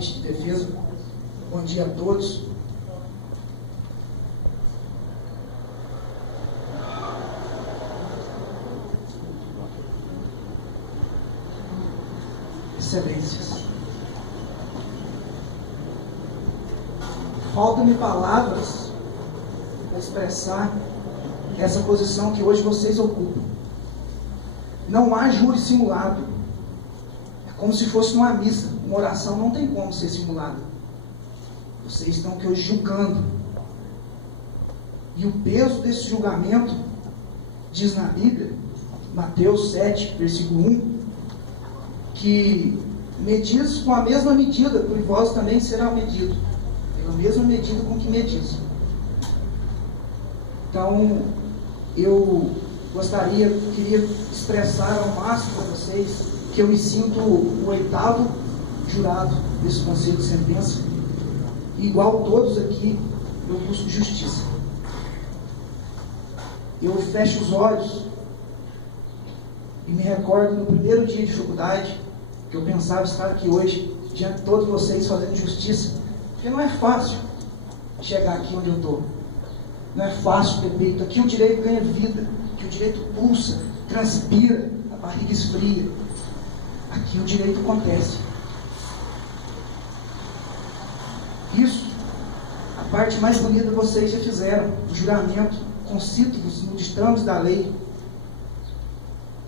agente de defesa. Bom dia a todos. Excelências. Faltam-me palavras para expressar essa posição que hoje vocês ocupam. Não há júri simulado. É como se fosse numa missa. Uma oração não tem como ser simulada. Vocês estão aqui hoje julgando. E o peso desse julgamento diz na Bíblia, Mateus 7, versículo 1, que medis com a mesma medida, por vós também será medido. Pela mesma medida com que medis. Então, eu queria expressar ao máximo para vocês que eu me sinto o 8º jurado desse conselho de sentença. E, igual todos aqui, eu busco justiça. Eu fecho os olhos e me recordo no primeiro dia de faculdade que eu pensava estar aqui hoje diante de todos vocês fazendo justiça, porque não é fácil chegar aqui onde eu estou. Não é fácil ter peito. Aqui o direito ganha vida, aqui o direito pulsa, transpira, a barriga esfria. Aqui o direito acontece. Isso, a parte mais bonita vocês já fizeram, o juramento, concito-vos no ditames da lei,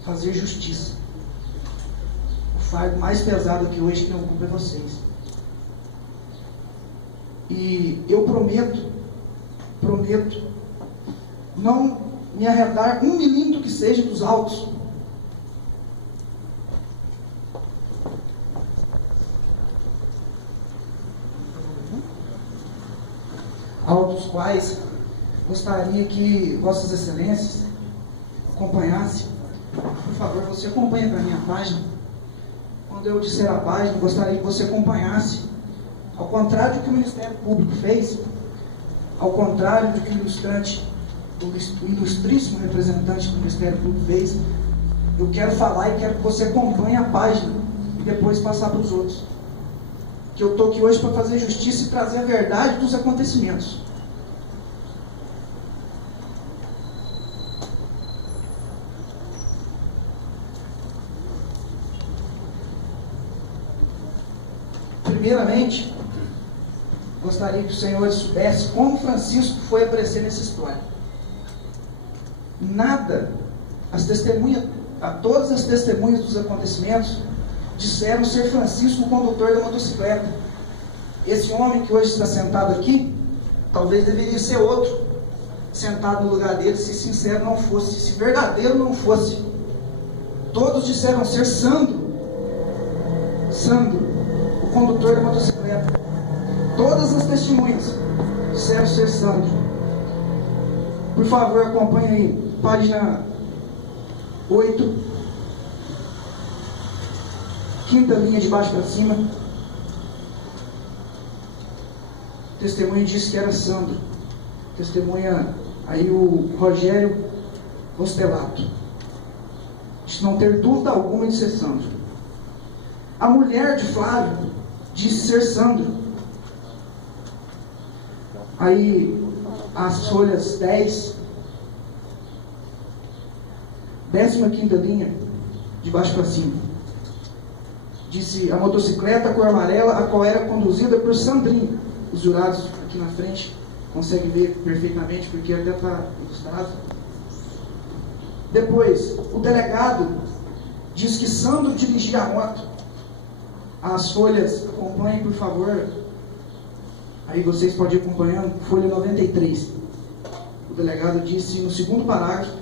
fazer justiça. O fardo mais pesado que hoje quem ocupa é vocês. E eu prometo não me arredar 1 milímetro que seja dos autos. Autos quais gostaria que Vossas Excelências acompanhassem. Por favor, você acompanha para a minha página. Quando eu disser a página, gostaria que você acompanhasse. Ao contrário do que o Ministério Público fez, ao contrário do que o ilustríssimo representante do Ministério Público fez, eu quero falar e quero que você acompanhe a página e depois passar para os outros. Que eu estou aqui hoje para fazer justiça e trazer a verdade dos acontecimentos. Primeiramente, gostaria que os senhores soubessem como Francisco foi aparecer nessa história. Todas as testemunhas dos acontecimentos disseram ser Francisco o condutor da motocicleta. Esse homem que hoje está sentado aqui, talvez deveria ser outro, sentado no lugar dele, se sincero não fosse, se verdadeiro não fosse. Todos disseram ser Sandro, o condutor da motocicleta. Todas as testemunhas disseram ser Sandro. Por favor, acompanhe aí, página 8, quinta linha de baixo para cima. Testemunha disse que era Sandro. Testemunha aí o Rogério Rostelato. Disse não ter dúvida alguma de ser Sandro. A mulher de Flávio disse ser Sandro. Aí as folhas 15ª linha, de baixo para cima. Disse a motocicleta cor amarela, a qual era conduzida por Sandrinho. Os jurados aqui na frente conseguem ver perfeitamente, porque até está ilustrado. Depois, o delegado diz que Sandro dirigia a moto. As folhas, acompanhem por favor. Aí vocês podem ir acompanhando, folha 93. O delegado disse no segundo parágrafo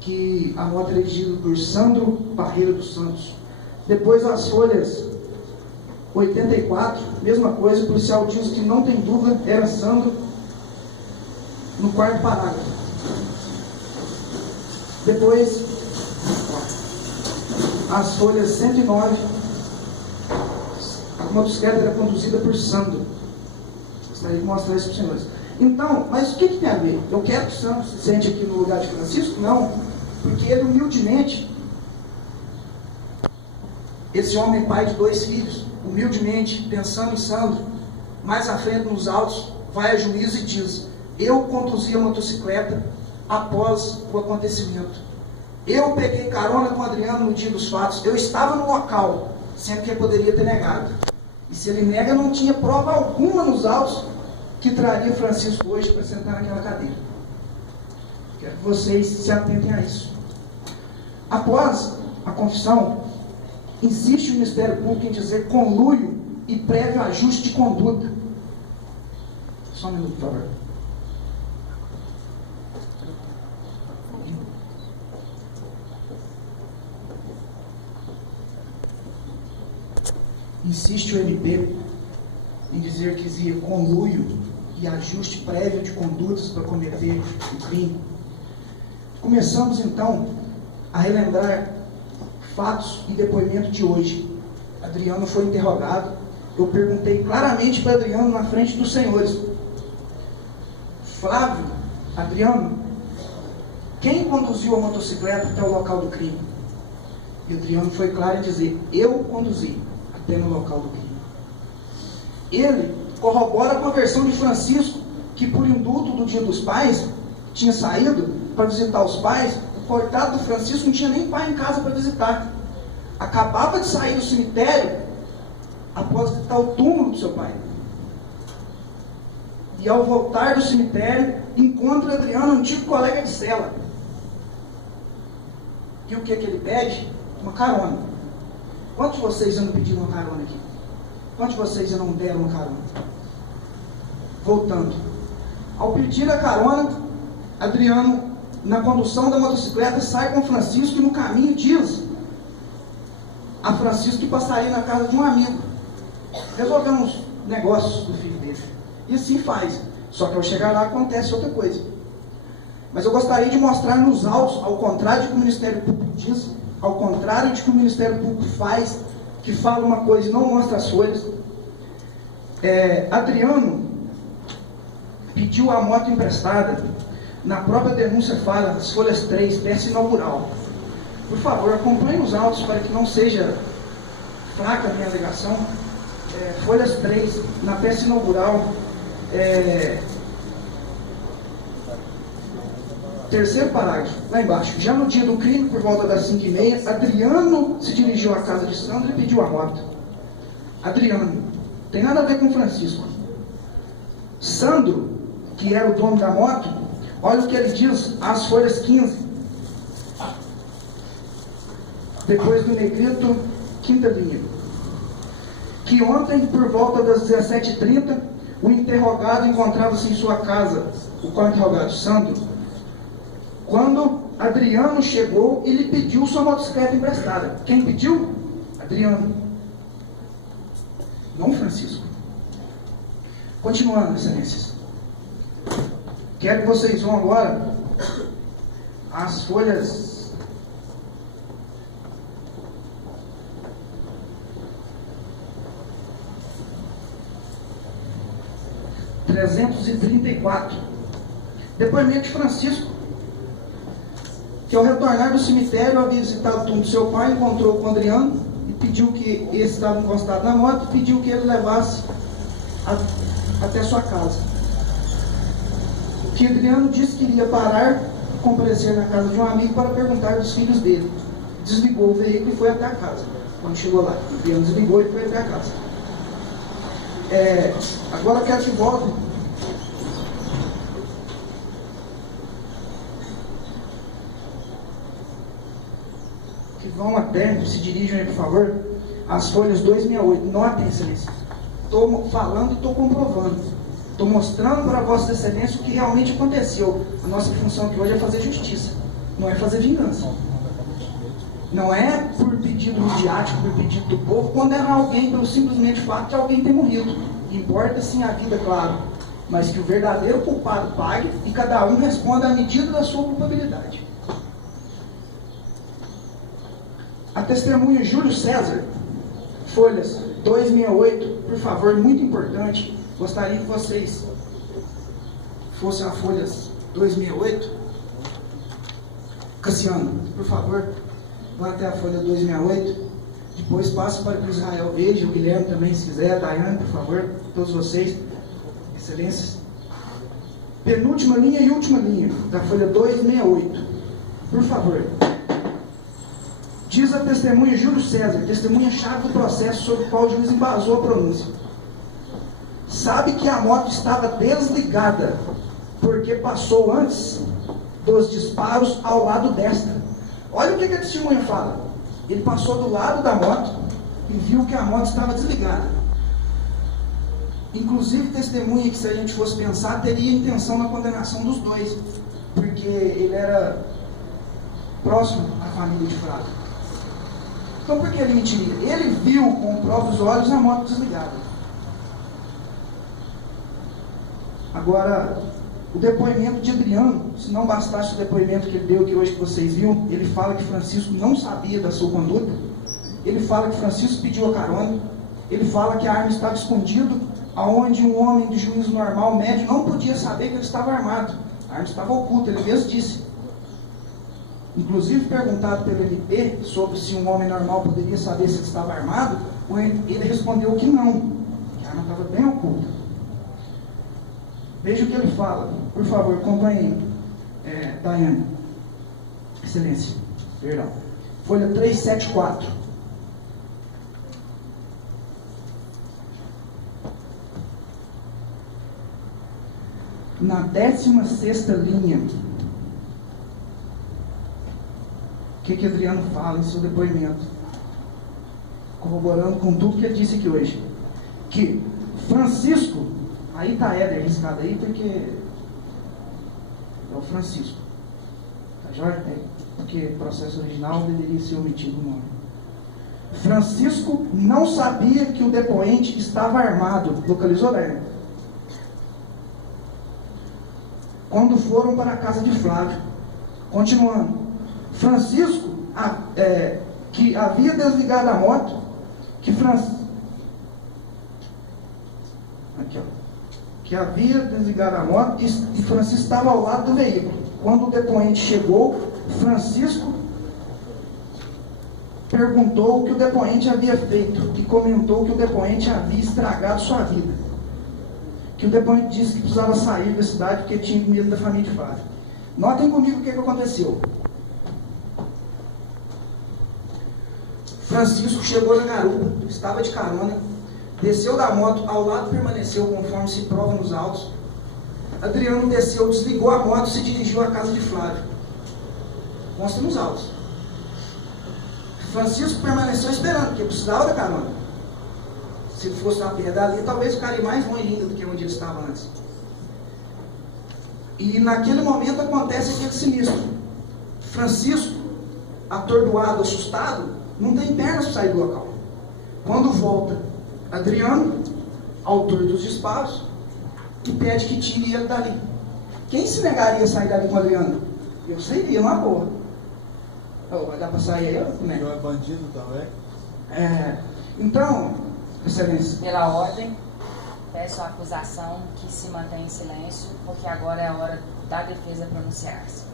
que a moto era dirigida por Sandro Parreira dos Santos. Depois as folhas 84, mesma coisa, o policial diz que não tem dúvida, era Sandro, no 4º parágrafo. Depois, as folhas 109, a motocicleta era conduzida por Sandro. Gostaria de mostrar isso para os senhores. Então, mas o que tem a ver? Eu quero que o Sandro se sente aqui no lugar de Francisco? Não, porque ele humildemente, esse homem pai de 2 filhos, humildemente, pensando em Sandro, mais à frente nos autos, vai a juízo e diz: eu conduzi a motocicleta após o acontecimento. Eu peguei carona com o Adriano no dia dos fatos. Eu estava no local, sendo que ele poderia ter negado. E se ele nega, não tinha prova alguma nos autos que traria Francisco hoje para sentar naquela cadeira. Quero que vocês se atentem a isso. Após a confissão, insiste o Ministério Público em dizer conluio e prévio ajuste de conduta. Só um minuto, por favor. Insiste o MP em dizer que existia conluio e ajuste prévio de condutas para cometer o crime. Começamos então a relembrar fatos e depoimento de hoje. Adriano foi interrogado. Eu perguntei claramente para Adriano na frente dos senhores: Flávio, Adriano, quem conduziu a motocicleta até o local do crime? E Adriano foi claro em dizer: eu conduzi até no local do crime. Ele corrobora com a versão de Francisco, que por indulto do Dia dos Pais tinha saído para visitar os pais. O coitado do Francisco não tinha nem pai em casa para visitar. Acabava de sair do cemitério após visitar o túmulo do seu pai. E ao voltar do cemitério, encontra Adriano, um antigo colega de cela. E o que ele pede? Uma carona. Quantos de vocês já não pediram uma carona aqui? Quantos de vocês já não deram uma carona? Voltando. Ao pedir a carona, Adriano, na condução da motocicleta, sai com Francisco e no caminho diz a Francisco que passaria na casa de um amigo, resolver uns negócios do filho dele. E assim faz. Só que ao chegar lá acontece outra coisa. Mas eu gostaria de mostrar nos autos, ao contrário do que o Ministério Público diz, ao contrário de que o Ministério Público faz, que fala uma coisa e não mostra as folhas. Adriano pediu a moto emprestada. Na própria denúncia fala, as folhas 3, peça inaugural. Por favor, acompanhe os autos para que não seja fraca a minha alegação. Folhas 3, na peça inaugural, terceiro parágrafo, lá embaixo. Já no dia do crime, por volta das 5h30, Adriano se dirigiu à casa de Sandro e pediu a moto. Adriano, tem nada a ver com Francisco. Sandro, que era o dono da moto, olha o que ele diz, às folhas 15. Depois do negrito, quinta linha. Que ontem, por volta das 17h30, o interrogado encontrava-se em sua casa, o qual interrogado, Sandro, quando Adriano chegou e lhe pediu sua motocicleta emprestada. Quem pediu? Adriano. Não Francisco. Continuando, excelências. Quero que vocês vão agora às folhas 334. Depoimento de Francisco, que ao retornar do cemitério, havia visitado o túmulo do seu pai, encontrou com Adriano e pediu que esse estava encostado na moto, pediu que ele levasse até sua casa. Que Adriano disse que iria parar e comparecer na casa de um amigo para perguntar dos filhos dele. Desligou o veículo e foi até a casa. Quando chegou lá, Adriano desligou e foi até a casa. Agora eu quero que voltem que vão até, se dirijam aí por favor, as folhas 268. Notem, excelência, estou falando e estou comprovando, estou mostrando para Vossa Excelência o que realmente aconteceu. A nossa função aqui hoje é fazer justiça, não é fazer vingança. Não é por pedido midiático, por pedido do povo, condenar alguém pelo simplesmente fato de alguém ter morrido. Importa sim a vida, claro, mas que o verdadeiro culpado pague e cada um responda à medida da sua culpabilidade. A testemunha Júlio César, folhas 268, por favor, muito importante. Gostaria que vocês fossem a folhas 268. Cassiano, por favor, vá até a folha 268. Depois passo para que o Israel veja, o Guilherme também, se quiser, a Daiane, por favor, todos vocês, excelências. Penúltima linha e última linha, da folha 268. Por favor. Diz a testemunha Júlio César, testemunha-chave do processo sobre o qual o juiz embasou a pronúncia. Sabe que a moto estava desligada, porque passou antes dos disparos ao lado destra. Olha o que a testemunha fala. Ele passou do lado da moto e viu que a moto estava desligada. Inclusive, testemunha que, se a gente fosse pensar, teria intenção na condenação dos dois, porque ele era próximo à família de Flávio. Então, por que ele mentiria? Ele viu com os próprios olhos a moto desligada. Agora, o depoimento de Adriano, se não bastasse o depoimento que ele deu, que hoje que vocês viram, ele fala que Francisco não sabia da sua conduta, ele fala que Francisco pediu a carona, ele fala que a arma estava escondida, aonde um homem de juízo normal, médio, não podia saber que ele estava armado. A arma estava oculta, ele mesmo disse. Inclusive, perguntado pelo MP sobre se um homem normal poderia saber se ele estava armado, ele respondeu que não, que a arma estava bem oculta. Veja o que ele fala. Por favor, acompanhe, Daiane. Excelência. Perdão. Folha 374. Na 16ª linha, o que Adriano fala em seu depoimento? Corroborando com tudo que ele disse aqui hoje. Que Francisco, aí está Éder riscado aí, porque é o Francisco. Tá joia? Porque o processo original deveria ser omitido o nome. Francisco não sabia que o depoente estava armado. Localizou, Éder? Quando foram para a casa de Flávio. Continuando. Francisco, que havia desligado a moto, que havia desligado a moto e Francisco estava ao lado do veículo. Quando o depoente chegou, Francisco perguntou o que o depoente havia feito e comentou que o depoente havia estragado sua vida. Que o depoente disse que precisava sair da cidade porque tinha medo da família de Flávio. Notem comigo o que aconteceu. Francisco chegou na garupa, estava de carona, desceu da moto, ao lado permaneceu conforme se prova nos autos. Adriano desceu, desligou a moto e se dirigiu à casa de Flávio. Consta nos autos. Francisco permaneceu esperando, porque precisava da carona. Se ele fosse a pé dali, talvez ficaria mais longe ainda do que onde ele estava antes. E naquele momento acontece aquele sinistro. Francisco, atordoado, assustado, não tem pernas para sair do local. Quando volta, Adriano, autor dos disparos, e pede que tire ele dali. Quem se negaria a sair dali com Adriano? Eu sairia, numa boa. Vai dar para sair aí? Né? É bandido também? Então, Excelência. Pela ordem, peço à acusação que se mantenha em silêncio, porque agora é a hora da defesa pronunciar-se.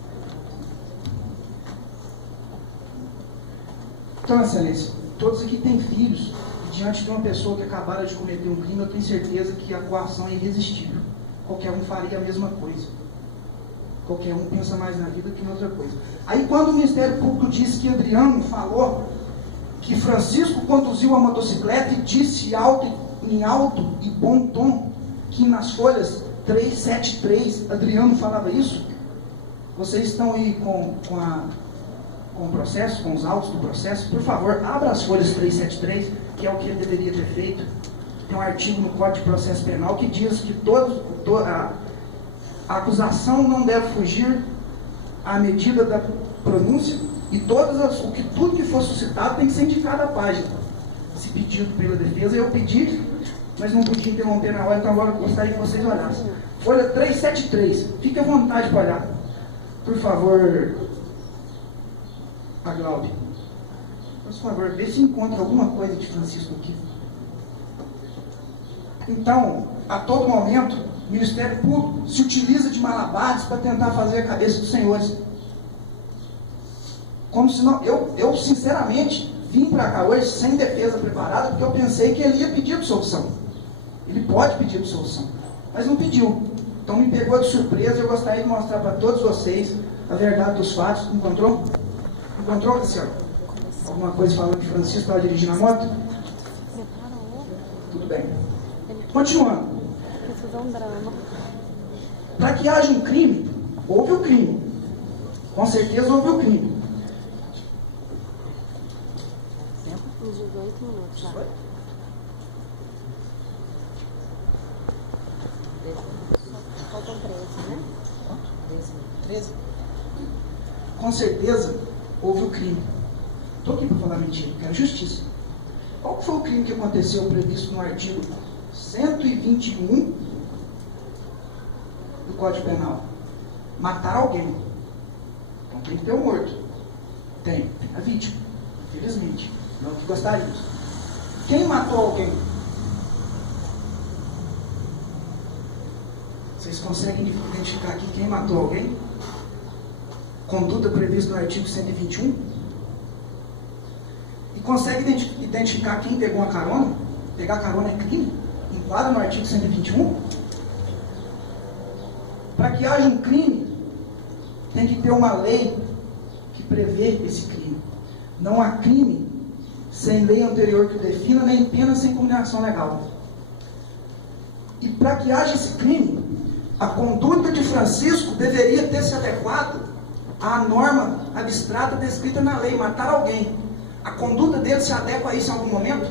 Então, Excelência, todos aqui têm filhos, e diante de uma pessoa que acabara de cometer um crime, eu tenho certeza que a coação é irresistível. Qualquer um faria a mesma coisa. Qualquer um pensa mais na vida que em outra coisa. Aí, quando o Ministério Público disse que Adriano falou que Francisco conduziu a motocicleta e disse em alto e bom tom que nas folhas 373 Adriano falava isso, vocês estão aí com o processo, com os autos do processo, por favor, abra as folhas 373, que é o que ele deveria ter feito. Tem um artigo no Código de Processo Penal que diz que a acusação não deve fugir à medida da pronúncia e tudo que for suscitado tem que ser indicado à página. Se pedido pela defesa, eu pedi, mas não podia interromper na hora, então agora eu gostaria que vocês olhassem. Folha 373, fique à vontade para olhar. Por favor, a Glauber. Por favor, vê se encontra alguma coisa de Francisco aqui. Então, a todo momento, o Ministério Público se utiliza de malabares para tentar fazer a cabeça dos senhores. Como se não, eu sinceramente vim para cá hoje sem defesa preparada, porque eu pensei que ele ia pedir absolução. Ele pode pedir absolução, mas não pediu. Então me pegou de surpresa. Eu gostaria de mostrar para todos vocês a verdade dos fatos. Encontrou? Encontrou, Luciano? Alguma coisa falando de Francisco estava dirigindo a moto? Tudo bem. Continuando. Para que haja um crime, houve o crime. Com certeza houve o crime. Uns 18 minutos já. Faltam 13, né? 13. Com certeza houve o crime. Estou aqui para falar mentira, quero justiça. Qual foi o crime que aconteceu previsto no artigo 121 do Código Penal? Matar alguém. Então tem que ter um morto. Tem a vítima, infelizmente. Não que gostaríamos. Quem matou alguém? Vocês conseguem identificar aqui quem matou alguém? Conduta prevista no artigo 121? E consegue identificar quem pegou uma carona? Pegar carona é crime? Enquadra no artigo 121? Para que haja um crime, tem que ter uma lei que prevê esse crime. Não há crime sem lei anterior que o defina, nem pena sem combinação legal. E para que haja esse crime, a conduta de Francisco deveria ter se adequado à norma abstrata descrita na lei, matar alguém. A conduta dele se adequa a isso em algum momento?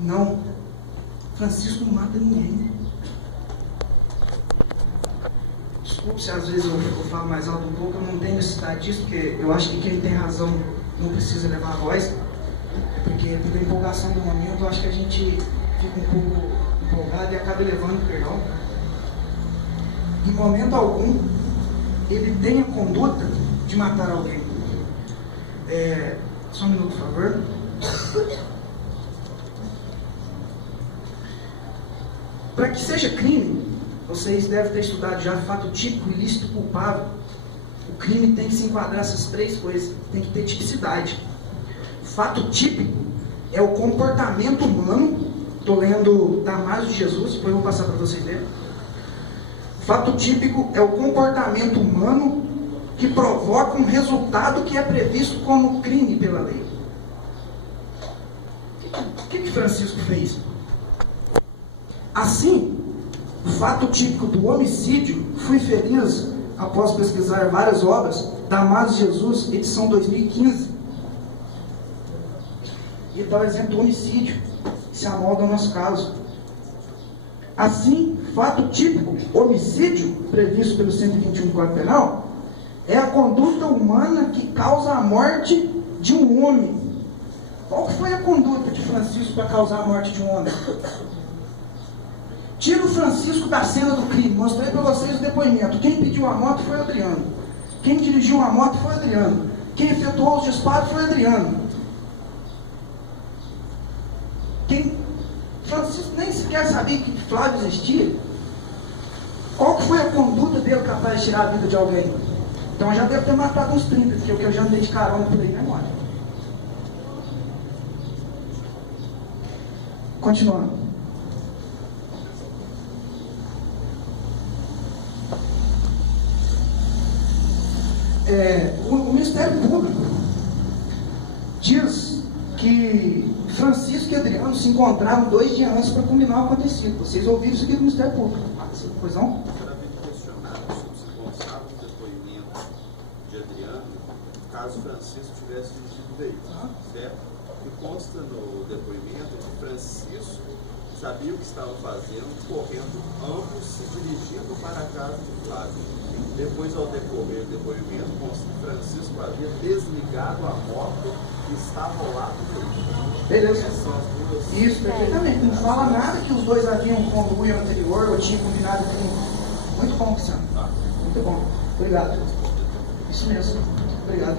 Não. Francisco não mata ninguém. Desculpe se às vezes eu falo mais alto um pouco, eu não tenho necessidade disso, porque eu acho que quem tem razão não precisa levar a voz, porque pela empolgação do momento, eu acho que a gente fica um pouco empolgado e acaba levando perdão. Em momento algum, ele tem a conduta de matar alguém. Só um minuto, por favor. Para que seja crime, vocês devem ter estudado já fato típico, ilícito, culpável. O crime tem que se enquadrar essas três coisas. Tem que ter tipicidade. Fato típico é o comportamento humano. Estou lendo Damasio de Jesus, depois eu vou passar para vocês lerem. Fato típico é o comportamento humano que provoca um resultado que é previsto como crime pela lei. O que Francisco fez? Assim, o fato típico do homicídio, fui feliz após pesquisar várias obras, Damasio de Jesus, edição 2015. E dá o exemplo do homicídio, que se amolda ao nosso caso. Assim, fato típico, homicídio, previsto pelo 121 do Código Penal, é a conduta humana que causa a morte de um homem. Qual foi a conduta de Francisco para causar a morte de um homem? Tira o Francisco da cena do crime. Mostrei para vocês o depoimento. Quem pediu a moto foi o Adriano. Quem dirigiu a moto foi o Adriano. Quem efetuou os disparos foi o Adriano. Francisco nem sequer sabia que Flávio existia. Qual que foi a conduta dele capaz de tirar a vida de alguém? Então já deve ter matado uns 30, porque eu já andei de carona por aí, né, mano? Continuando. O Ministério Público diz que Francisco e Adriano se encontraram 2 dias antes para combinar o acontecido. Vocês ouviram isso aqui do Ministério Público? Pois não? Será que questionado sobre se constava um depoimento de Adriano caso Francisco tivesse dirigido o veículo, certo? O que consta no depoimento é que Francisco sabia o que estavam fazendo, correndo, ambos se dirigindo para a casa de Flávio. Depois, ao decorrer do depoimento, consta que Francisco havia desligado a moto que estava ao lado dele. Beleza. Isso, perfeitamente. Não fala nada que os dois haviam conluio anterior ou tinham combinado com. Muito bom, Cristiano. Muito bom. Obrigado. Isso mesmo. Obrigado.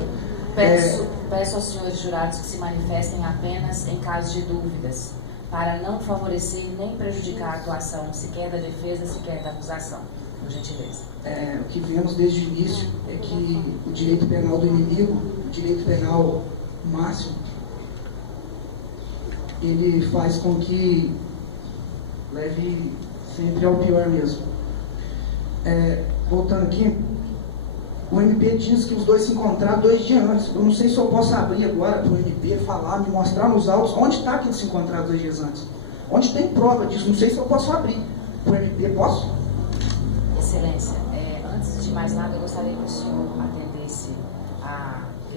Peço aos senhores jurados que se manifestem apenas em caso de dúvidas, para não favorecer nem prejudicar a atuação, sequer da defesa, sequer da acusação. Por gentileza. O que vemos desde o início é que o direito penal do inimigo, o direito penal máximo, ele faz com que leve sempre ao pior mesmo. Voltando aqui, o MP diz que os dois se encontraram 2 dias antes. Eu não sei se eu posso abrir agora para o MP falar, me mostrar nos autos onde está que eles se encontraram 2 dias antes. Onde tem prova disso, não sei se eu posso abrir para o MP, posso? Excelência, antes de mais nada, eu gostaria que o senhor atendesse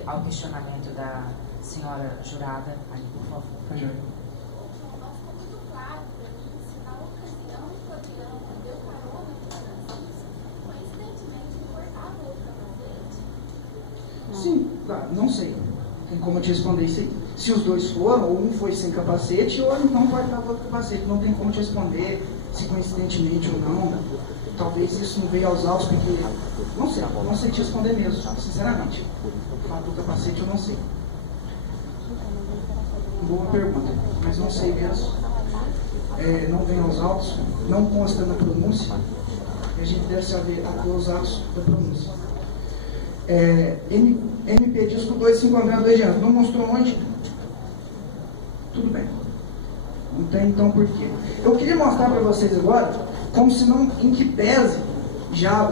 ao questionamento da senhora jurada, ali, por favor. Tá, joia. Sim, não sei. Tem como eu te responder isso aí. Se os dois foram, ou um foi sem capacete, ou então portava outro capacete. Não tem como te responder se coincidentemente ou não. Talvez isso não veio aos autos, porque não sei te responder mesmo, sinceramente. O fato do capacete eu não sei. Boa pergunta, mas não sei mesmo. Não vem aos autos, não consta na pronúncia. E a gente deve saber até os atos da pronúncia. MP diz que os dois se encontraram 2 dias antes. Não mostrou onde? Tudo bem. Não tem então por quê. Eu queria mostrar para vocês agora, como se não, em que pese já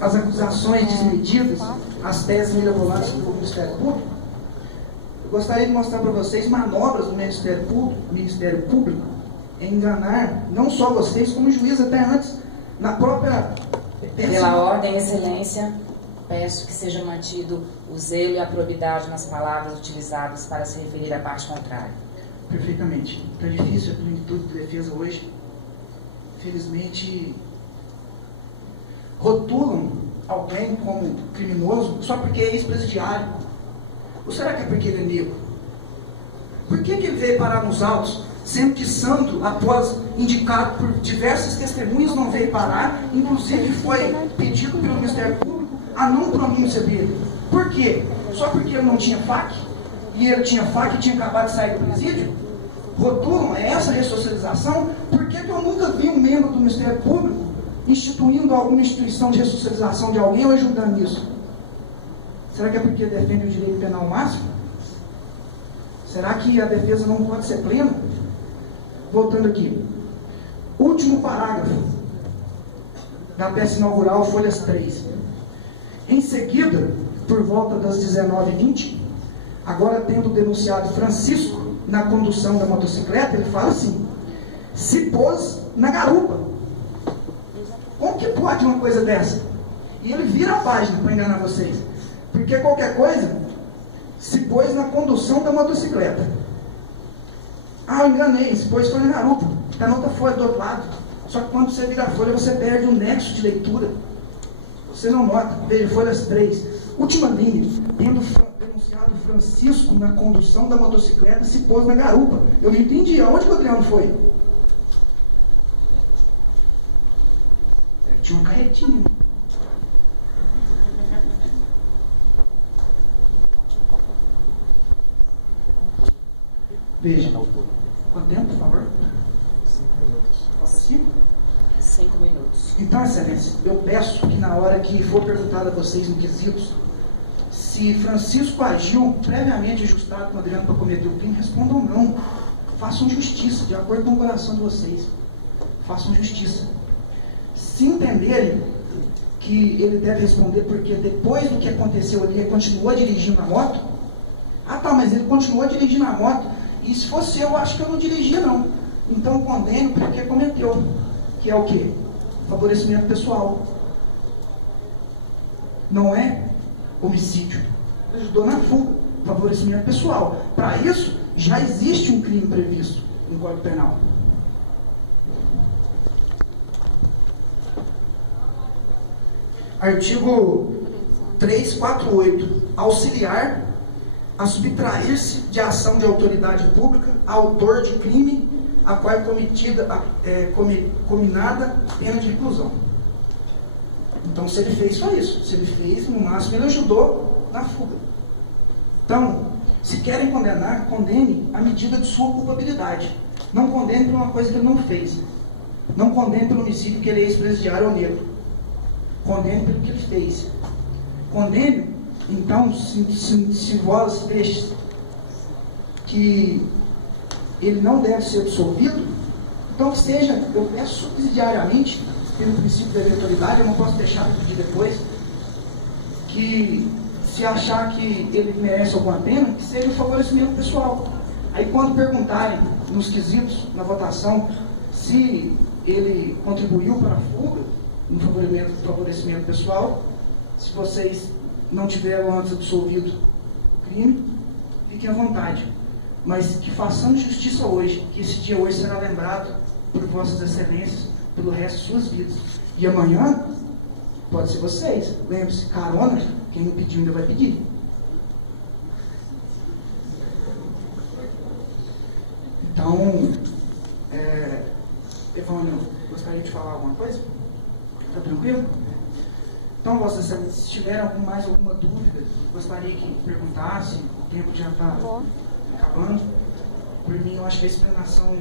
as acusações desmedidas, as teses mirabolantes do Ministério Público. Eu gostaria de mostrar para vocês manobras do Ministério Público em enganar não só vocês, como o juiz até antes, na própria... Pela ordem, excelência, peço que seja mantido o zelo e a probidade nas palavras utilizadas para se referir à parte contrária. Perfeitamente. Está difícil a plenitude de defesa hoje. Felizmente, rotulam alguém como criminoso só porque é ex-presidiário. Ou será que é porque ele é negro? Por que ele veio parar nos autos, sendo que santo, após indicado por diversas testemunhas, não veio parar? Inclusive foi pedido pelo Ministério Público a não pronúncia dele. Por quê? Só porque ele não tinha FAQ? E ele tinha FAQ e tinha acabado de sair do presídio? Rotulam, é essa ressocialização? Por que eu nunca vi um membro do Ministério Público instituindo alguma instituição de ressocialização de alguém ou ajudando nisso? Será que é porque defende o direito penal máximo? Será que a defesa não pode ser plena? Voltando aqui. Último parágrafo da peça inaugural, folhas 3. Em seguida, por volta das 19h20, agora tendo denunciado Francisco na condução da motocicleta, ele fala assim: se pôs na garupa. Como que pode uma coisa dessa? E ele vira a página para enganar vocês. Porque qualquer coisa, se pôs na condução da motocicleta. Eu enganei, se pôs foi na garupa. Está na outra folha do outro lado. Só que quando você vira a folha, você perde o nexo de leitura. Você não nota. Veja, folhas 3. Última linha. Tendo denunciado Francisco na condução da motocicleta, se pôs na garupa. Eu não entendi. Aonde que o Adriano foi? Ele tinha uma carretinha. Veja. Quanto tempo, por favor? 5 minutos. 5? 5 minutos. Então, excelência, eu peço que na hora que for perguntado a vocês no quesitos, se Francisco agiu previamente ajustado com o Adriano para cometer o crime, respondam não. Façam justiça, de acordo com o coração de vocês. Façam justiça. Se entenderem que ele deve responder porque depois do que aconteceu ali, ele continuou dirigindo a moto, mas ele continuou dirigindo a moto, e se fosse eu acho que eu não dirigia não. Então condeno porque cometeu, que é o quê? Favorecimento pessoal. Não é homicídio. Ele ajudou na fuga, favorecimento pessoal. Para isso, já existe um crime previsto no Código Penal. Artigo 348. Auxiliar a subtrair-se de ação de autoridade pública autor de crime a qual é combinada pena de reclusão. Então, se ele fez só isso. Se ele fez, no máximo, ele ajudou na fuga. Então, se querem condenar, condene à medida de sua culpabilidade. Não condene por uma coisa que ele não fez. Não condene pelo homicídio que ele é ex-presidiário ou negro. Condene pelo que ele fez. Condene, então, se vós vês que ele não deve ser absolvido, então que seja, eu peço subsidiariamente, pelo princípio da eventualidade, eu não posso deixar de pedir depois, que se achar que ele merece alguma pena, que seja um favorecimento pessoal. Aí quando perguntarem nos quesitos, na votação, se ele contribuiu para a fuga, no favorecimento pessoal, se vocês não tiveram antes absolvido o crime, fiquem à vontade. Mas que façamos justiça hoje, que esse dia hoje será lembrado por vossas excelências pelo resto de suas vidas. E amanhã, pode ser vocês. Lembre-se, carona, quem não pediu ainda vai pedir. Então, Evânio, gostaria de falar alguma coisa? Está tranquilo? Então, vossas excelências, se tiverem mais alguma dúvida, gostaria que perguntasse, o tempo já está acabando. Por mim, eu acho que a explanação